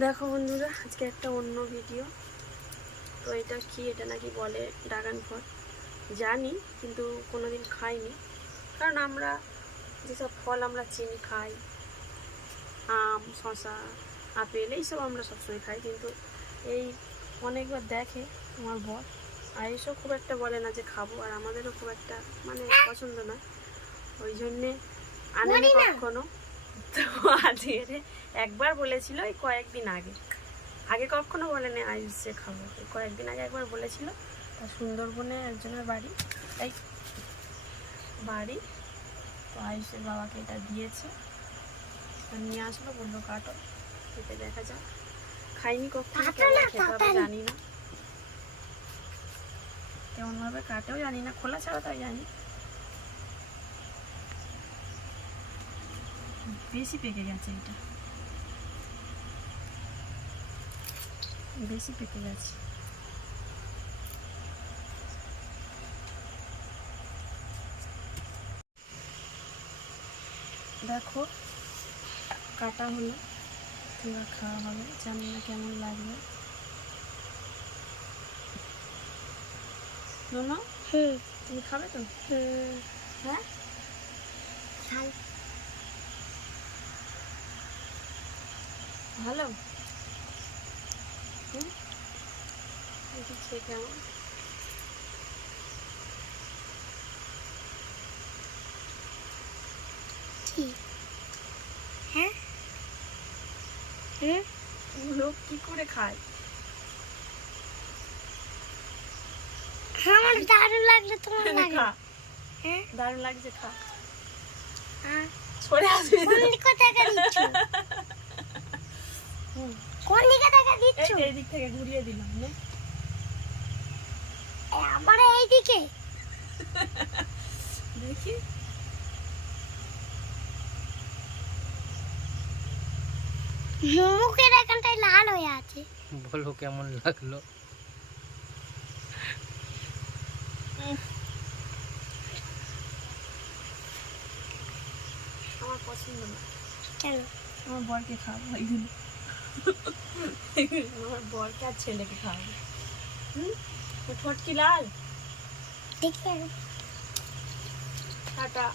দেখো বন্ধুরা আজকে একটা অন্য ভিডিও তো এটা কি এটা নাকি বলে ড্রাগন ফল। জানি কিন্তু কোনোদিন খাইনি। কারণ আমরা যেসব ফল আমরা চিনি খাই আম শশা আপেল এইসব আমরা সবসময় খাই। কিন্তু এই অনেকবার দেখে আমার বর আর এইসব খুব একটা বলে না যে খাব আর আমাদেরও খুব একটা মানে পছন্দ না। ওই জন্যে আনেনি কখনো। তো আজকে একবার বলেছিল এই কয়েকদিন আগে। আগে কখনো বলেনি আয়ুষ যে খাব। এই কয়েকদিন আগে একবার বলেছিল তা সুন্দরবনে একজনের বাড়ি। তাই বাড়ি। তো আয়ুষের বাবাকে এটা দিয়েছে। নিয়ে আসলো বলল কাটো খেতে দেখা যাক। খাইনি কখনো কেমন খেতে হবে জানি না। কেমনভাবে কাটেও জানি না খোলা ছাড়া তাই জানি বেশি পেকে গেছে এটা বেশি পেকে গেছে দেখো কাটা হলো তোমরা খাওয়া হবে জানি না কেমন লাগবে নোনো হুম তুমি খাবে তো হুম হ্যাঁ ভালো? হুম? খেয়ে কেমন। কি? হ্যাঁ? হুম লোক কি করে খায়? আমার দারুণ লাগল তোমার লাগে। হ্যাঁ? দারুণ লাগছে খা। ছড়ে আসবে। কোন দিকে থেকে দিচ্ছ হুম। কোন দিকে থেকে দিচ্ছ? এই দিক থেকে ঘুরিয়ে দিলাম নে। আবার এই দিকে। দেখি। মুখের এখানটায় লাল হয়ে আছে। বলো কেমন লাগল? আমার পছন্দ না। কেন? আমার বরকে খাওয়াবো এইগুলো আমার বরকে আর ছেলেকে খাওয়াবো। হুম? ঠোঁট কি লাল? দেখি টাটা।